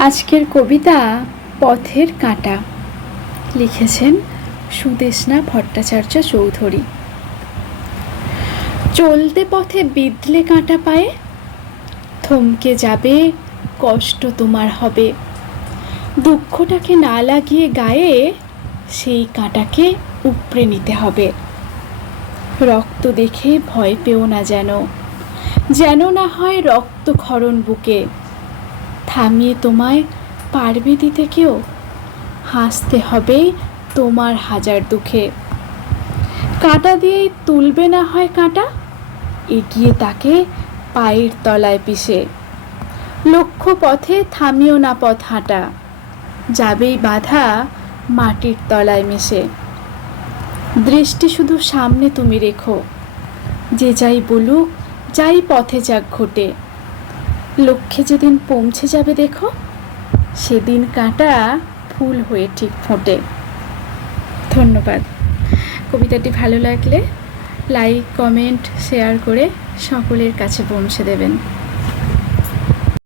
আজকের কবিতা পথের কাঁটা। লিখেছেন সুদেশনা ভট্টাচার্য চৌধুরী। চলতে পথে বিদলে কাঁটা পায়ে, থমকে যাবে কষ্ট তোমার হবে। দুঃখটাকে না লাগিয়ে গায়ে, সেই কাঁটাকে উপড়ে নিতে হবে। রক্ত দেখে ভয় পেও না যেন যেন না হয় রক্তক্ষরণ বুকে। থামিয়ে তোমায় পারবে দিতে কেউ? হাসতে হবে তোমার হাজার দুঃখে। কাঁটা দিয়েই তুলবে না হয় কাঁটা? এগিয়ে তাকে পায়ের তলায় পিষে। লক্ষ্য পথে থামিও না পথ হাঁটা। যাবেই বাধা মাটির তলায় মিশে। দৃষ্টি শুধু সামনে তুমি রেখো। যে যাই বলুক, যাই পথে যাক ঘটে। লক্ষ্যে যেদিন পৌঁছে যাবে দেখো, সেদিন কাঁটা ফুল হয়ে ঠিক ফোটে। ধন্যবাদ। কবিতাটি ভালো লাগলে লাইক, কমেন্ট, শেয়ার করে সকলের কাছে পৌঁছে দেবেন।